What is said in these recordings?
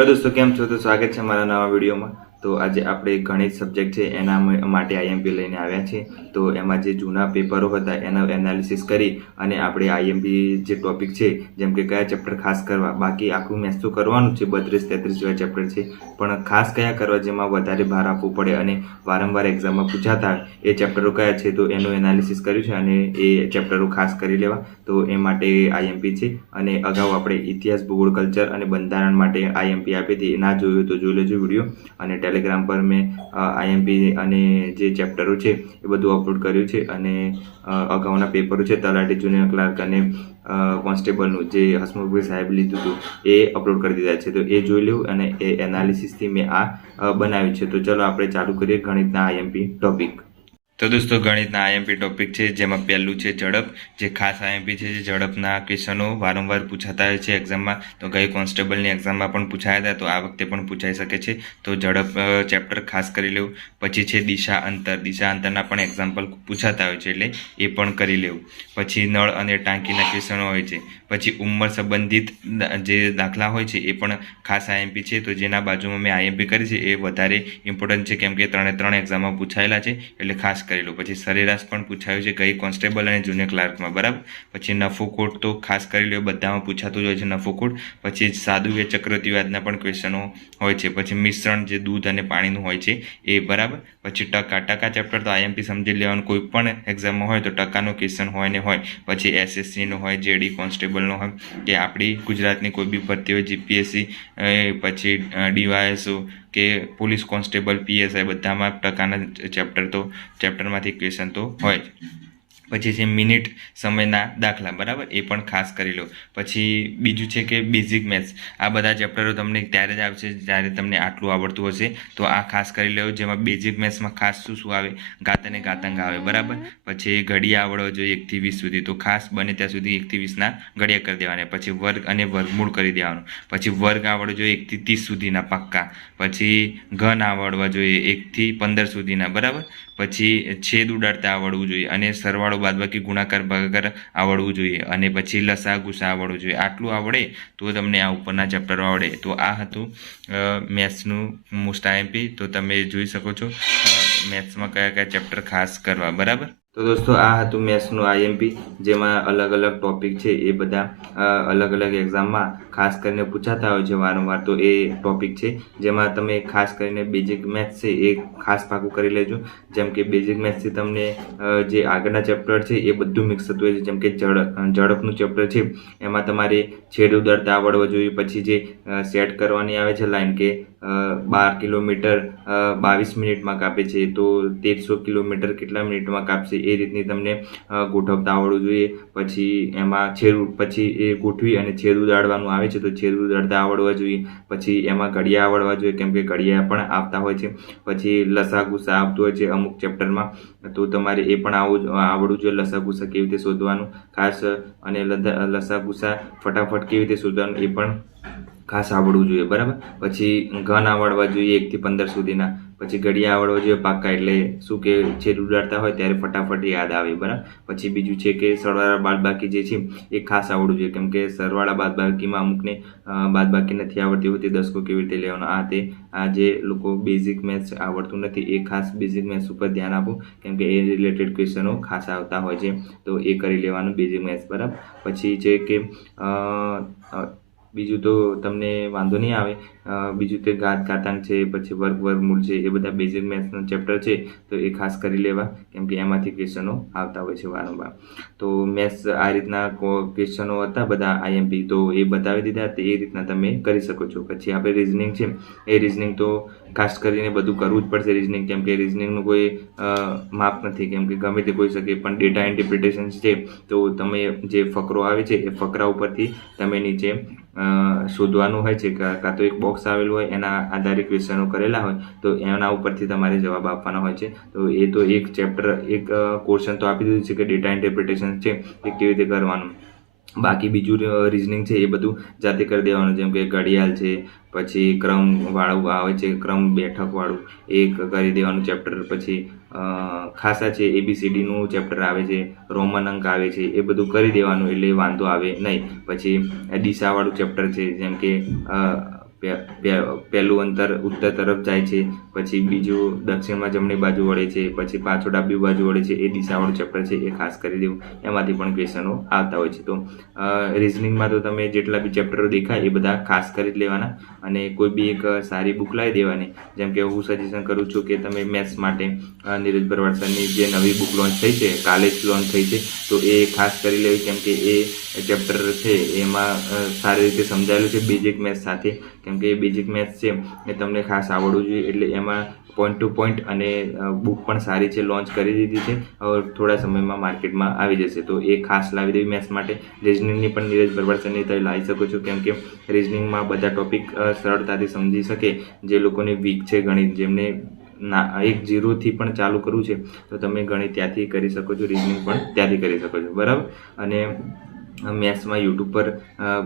Hello દોસ્તો, કેમ છો? તો સ્વાગત છે મારા નવા વિડીયોમાં। તો આજે આપણે ગણિત સબ્જેક્ટ છે એના માટે આઈએમપી લઈને આવ્યા છીએ। તો એમાં જે જૂના પેપરો હતા એના એનાલિસિસ કરી અને આપણે આઈએમપી જે ટોપિક છે, જેમ કે કયા ચેપ્ટર ખાસ કરવા, બાકી આખું મેથ્સ તો કરવાનું છે, 32-33 જેવા ચેપ્ટર છે, પણ ખાસ કયા કરવા જેમાં વધારે ભાર આપવું પડે અને વારંવાર એક્ઝામમાં પૂછાતા એ ચેપ્ટરો કયા છે, તો એનું એનાલિસિસ કર્યું છે અને એ ચેપ્ટરો ખાસ કરી લેવા। તો એ માટે આઈએમપી છે। અને અગાઉ આપણે ઇતિહાસ, ભૂગોળ, કલ્ચર અને બંધારણ માટે આઈએમપી આપી હતી, ના જોયું તો જોઈ લેજો વિડીયો। અને ટેલિગ્રામ પર મેં આઈએમપી અને જે ચેપ્ટરો છે એ બધું અપલોડ કર્યું છે। અને અગાઉના પેપરો છે, તલાટી, જુનિયર ક્લાર્ક અને કોન્સ્ટેબલનું જે હસમુખભાઈ સાહેબ લીધું હતું એ અપલોડ કરી દીધા છે, તો એ જોઈ લેવું। અને એ એનાલિસિસથી મેં આ બનાવ્યું છે। તો ચલો આપણે ચાલુ કરીએ ગણિતના આઈએમપી ટોપિક। તો દોસ્તો, ગણિતના આઈએમપી ટોપિક છે, જેમાં પહેલું છે ઝડપ, જે ખાસ આઈએમપી છે, જે ઝડપના ક્વેશ્ચનો વારંવાર પૂછાતા હોય છે એક્ઝામમાં। તો ગઈ કોન્સ્ટેબલની એક્ઝામમાં પણ પૂછાયા હતા, તો આ વખતે પણ પૂછાઈ શકે છે, તો ઝડપ ચેપ્ટર ખાસ કરી લેવું। પછી છે દિશા અંતરના પણ એક્ઝામ્પલ પૂછાતા હોય છે, એટલે એ પણ કરી લેવું। પછી નળ અને ટાંકીના ક્વેશ્ચનો હોય છે। પછી ઉંમર સંબંધિત જે દાખલા હોય છે એ પણ ખાસ આઈએમપી છે, તો જેના બાજુમાં મેં આઈએમપી કરી છે એ વધારે ઇમ્પોર્ટન્ટ છે, કેમ કે 3 એક્ઝામમાં પૂછાયેલા છે, એટલે ખાસ કરી લો। પછી સરેરાશ પણ પૂછાયું છે ગઈ કોન્સ્ટેબલ અને જુનિયર ક્લાર્કમાં, બરાબર। પછી નફો ખોટ તો ખાસ કરી લો, બધામાં પૂછાતું જ હોય છે નફો ખોટ। પછી સાદુ વ્યાજ, ચક્રવૃદ્ધિ વ્યાજના પણ ક્વેશ્ચનો હોય છે। પછી મિશ્રણ, જે દૂધ અને પાણીનું હોય છે એ, બરાબર। પછી ટકા ચેપ્ટર તો આઈએમપી સમજી લેવાનું, કોઈ પણ એક્ઝામમાં હોય તો ટકાનો ક્વેશ્ચન હોય ને હોય। પછી એસએસસીનો હોય, જેડી કોન્સ્ટેબલનો હોય, કે આપણી ગુજરાતની કોઈ બી ભરતી હોય, જીપીએસસી, પછી ડીવાયએસઓ કે પોલીસ કોન્સ્ટેબલ, પીએસઆઈ, બધામાં ટકાના ચેપ્ટરમાંથી ક્વેશ્ચન તો હોય જ। પછી છે મિનિટ, સમયના દાખલા, બરાબર, એ પણ ખાસ કરી લો। પછી બીજું છે કે બેઝિક મેથ્સ, આ બધા ચેપ્ટરો તમને ત્યારે જ આવશે જ્યારે તમને આટલું આવડતું હશે, તો આ ખાસ કરી લેવું। જેમાં બેઝિક મેથ્સમાં ખાસ શું આવે, ઘાત અને ઘાતાંક આવે, બરાબર। પછી ઘડિયા આવડવા જોઈએ 1 થી 20 સુધી, તો ખાસ બને ત્યાં સુધી 1 થી 20ના ઘડિયા કરી દેવાના। પછી વર્ગ અને વર્ગમૂળ કરી દેવાનું। પછી વર્ગ આવડવો જોઈએ 1 થી 30 સુધીના પાક્કા। પછી ઘન આવડવા જોઈએ 1 થી 15 સુધીના, બરાબર। પછી છેદ ઉડાડતા આવડવું જોઈએ, અને સરવાળો, બાદબાકી, ગુણાકાર, ભાગાકાર આવડવું જોઈએ, અને પછી લસા ગુસા આવડવું જોઈએ। આટલું આવડે તો તમને આ ઉપરના ચેપ્ટરો આવડે। તો આ હતું મેથ્સનું મોસ્ટ આઈએમપી। તો તમે જોઈ શકો છો મેથ્સમાં કયા ચેપ્ટર ખાસ કરવા, બરાબર। તો દોસ્તો, આ હતું મેથ્સનું આઈએમપી, જેમાં અલગ અલગ ટોપિક છે એ બધા અલગ અલગ એક્ઝામમાં ખાસ કરીને પૂછાતા હોય છે વારંવાર, તો એ ટોપિક છે, જેમાં તમે ખાસ કરીને બેઝિક મેથ્સ છે એ ખાસ પાકું કરી લેજો। જેમ કે બેઝિક મેથ્સથી તમને જે આગળના ચેપ્ટર છે એ બધું મિક્સ થતું હોય છે। જેમ કે ઝડપનું ચેપ્ટર છે, એમાં તમારે છેદ ઉડાડતા આવડવા જોઈએ। પછી જે સેટ કરવાની આવે છે લાઈન, કે 12 કિલોમીટર 22 મિનિટમાં કાપે છે, તો 1300 કિલોમીટર કેટલા મિનિટમાં કાપશે, એ રીતની તમને ગોઠવતા આવડવું જોઈએ। પછી એમાં પછી એ ગોઠવી અને છેદ ઉડાડવાનું આવે છે, તો છેદ ઉડાડતા આવડવા જોઈએ। પછી એમાં ઘડિયા આવડવા જોઈએ, કેમ કે ઘડિયા પણ આવતા હોય છે। પછી લસા ગુસા આવતું હોય છે અમુક ચેપ્ટરમાં, તો તમારે એ પણ આવડવું જોઈએ, લસા ગુસા કેવી રીતે શોધવાનું ખાસ, અને લસા ગુસા ફટાફટ કેવી રીતે શોધવાનું એ પણ ખાસ આવડવું જોઈએ, બરાબર। પછી ઘન આવડવા જોઈએ 1 થી 15 સુધીના। પછી ઘડિયા આવડવા જોઈએ પાક્કા, એટલે શું કે છેદ ઉડાડતા હોય ત્યારે ફટાફટ યાદ આવે, બરાબર। પછી બીજું છે કે સરવાળા બાદબાકી જે છે એ ખાસ આવડવું જોઈએ, કેમ કે સરવાળા બાદબાકીમાં અમુકને બાદબાકી નથી આવડતી હોય, તે દસકો કેવી રીતે લેવાનો, આ જે લોકો બેઝિક મેથ્સ આવડતું નથી એ ખાસ બેઝિક મેથ્સ ઉપર ધ્યાન આપો, કેમ કે એ રિલેટેડ ક્વેશ્ચનો ખાસ આવતા હોય છે, તો એ કરી લેવાનું બેઝિક મેથ્સ, બરાબર। પછી છે કે બીજું તો તમને વાંધો નહીં આવે, બીજું તે ઘાતાંક છે, પછી વર્ગમૂળ છે, એ બધા બેઝિક મેથ્સના ચેપ્ટર છે, તો એ ખાસ કરી લેવા, કેમ કે એમાંથી ક્વેશ્ચનો આવતા હોય છે વારંવાર। તો મેથ્સ આ રીતના ક્વેશ્ચનો હતા બધા આઈએમપી, તો એ બતાવી દીધા, તો એ રીતના તમે કરી શકો છો। પછી આપણે રિઝનિંગ છે, એ રિઝનિંગ તો ખાસ કરીને બધું કરવું જ પડશે રિઝનિંગ, કેમ કે રિઝનિંગનું કોઈ માપ નથી, કેમ કે ગમે તે કોઈ શકે, પણ ડેટા ઇન્ટરપ્રિટેશન છે, તો તમે જે ફકરો આવે છે એ ફકરા ઉપરથી તમે નીચે શોધવાનું હોય છે, કાં તો એક બોક્સ આવેલું હોય એના આધારે ક્વેશ્ચનો કરેલા હોય, તો એના ઉપરથી તમારે જવાબ આપવાના હોય છે। તો એ તો એક ચેપ્ટર, એક પોર્શન તો આપી દીધું છે કે ડેટા ઇન્ટરપ્રિટેશન છે એ કેવી રીતે કરવાનું, બાકી બીજું રિઝનિંગ છે એ બધું જાતે કરી દેવાનું। જેમ કે ઘડિયાળ છે, પછી ક્રમવાળું આવે છે, ક્રમ બેઠકવાળું એ કરી દેવાનું ચેપ્ટર। પછી ખાસા છે, ABCDનું ચેપ્ટર આવે છે, રોમન અંક આવે છે, એ બધું કરી દેવાનું, એટલે વાંધો આવે નહીં। પછી દિશાવાળું ચેપ્ટર છે, જેમ કે પહેલું અંતર ઉત્તર તરફ જાય છે, પછી બીજું દક્ષિણમાં જમણી બાજુ વળે છે, પછી પાછો ડાબી બાજુ વળે છે, એ દિશાવાળું ચેપ્ટર છે એ ખાસ કરી દેવું. એમાંથી પણ ક્વેશ્ચનો આવતા હોય છે. તો રિઝનિંગમાં તો તમે જેટલા બી ચેપ્ટરો દેખાય એ બધા ખાસ કરી જ લેવાના અને કોઈ બી એક સારી બુક લાવી દેવાની. જેમ કે હું સજેશન કરું છું કે તમે મેથ્સ માટે નીરજ ભરવાડ સરની જે નવી બુક લોન્ચ થઈ છે, કાલે જ લોન્ચ થઈ છે, તો એ ખાસ કરી લેવી. કેમ કે એ ચેપ્ટર છે એમાં સારી રીતે સમજાયેલું છે બેઝિક મેથ્સ સાથે. કેમ કે એ બેઝિક મેથ્સ છે એ તમને ખાસ આવડવું જોઈએ. એટલે એમાં પોઈન્ટ ટુ પોઈન્ટ અને બુક પણ સારી છે, લોન્ચ કરી દીધી છે, થોડા સમયમાં માર્કેટમાં આવી જશે. તો એ ખાસ લાવી દેવી મેથ્સ માટે. રિઝનિંગની પણ નીરજ ભરવાડ સરની તમે લાવી શકો છો. કેમ કે રિઝનિંગમાં બધા ટોપિક સરળતાથી સમજી શકે જે લોકોને વીક છે ગણિત, જેમને 1-0 પણ ચાલુ કરવું છે તો તમે ગણિત ત્યાંથી કરી શકો છો, રિઝનિંગ પણ ત્યાંથી કરી શકો છો, બરાબર. અને મેથ્સમાં યુટ્યુબ પર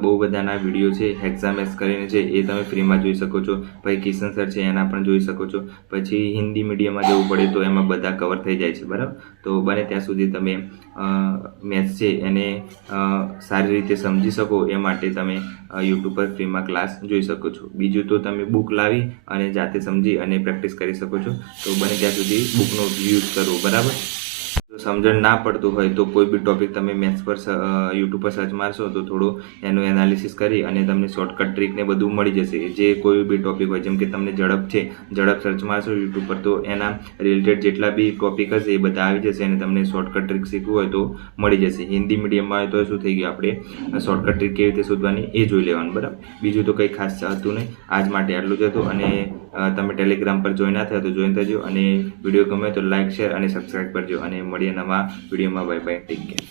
બહુ બધાના વિડીયો છે, એક્ઝામ મેથ્સ કરીને છે, એ તમે ફ્રીમાં જોઈ શકો છો. પછી કિશન સર છે એના પણ જોઈ શકો છો. પછી હિન્દી મીડિયમમાં જવું પડે તો એમાં બધા કવર થઈ જાય છે, બરાબર. તો બને ત્યાં સુધી તમે મેથ્સ છે એને સારી રીતે સમજી શકો એ માટે તમે યુટ્યુબ પર ફ્રીમાં ક્લાસ જોઈ શકો છો. બીજું તો તમે બુક લાવી અને જાતે સમજી અને પ્રેક્ટિસ કરી શકો છો. તો બને ત્યાં સુધી બુકનો યુઝ કરો, બરાબર. જો સમજણ ના પડતું હોય તો કોઈ બી ટોપિક તમે મેથ્સ પર યુટ્યુબ પર સર્ચ મારશો તો થોડું એનું એનાલિસિસ કરી અને તમને શોર્ટકટ ટ્રીક ને બધું મળી જશે. જે કોઈ બી ટોપિક હોય, જેમ કે તમને ઝડપ છે, ઝડપ સર્ચ મારશો યુટ્યુબ પર તો એના રિલેટેડ જેટલા બી ટોપિક હશે એ બધા આવી જશે અને તમને શોર્ટકટ ટ્રીક શીખવું હોય તો મળી જશે. હિન્દી મીડિયમમાં હોય તો શું થઈ ગયું, આપણે શોર્ટકટ ટ્રીક કેવી રીતે શોધવાની એ જોઈ લેવાનું, બરાબર. બીજું તો કંઈ ખાસ હતું નહીં. આજ માટે આટલું જ હતું. અને તમે ટેલિગ્રામ પર જોઈન ના થયા તો જોઈન થજો. અને વિડીયો ગમે તો લાઇક, શેર અને સબસ્ક્રાઈબ કરજો. અને મળીએ નવા વિડીયોમાં. Bye bye, take care.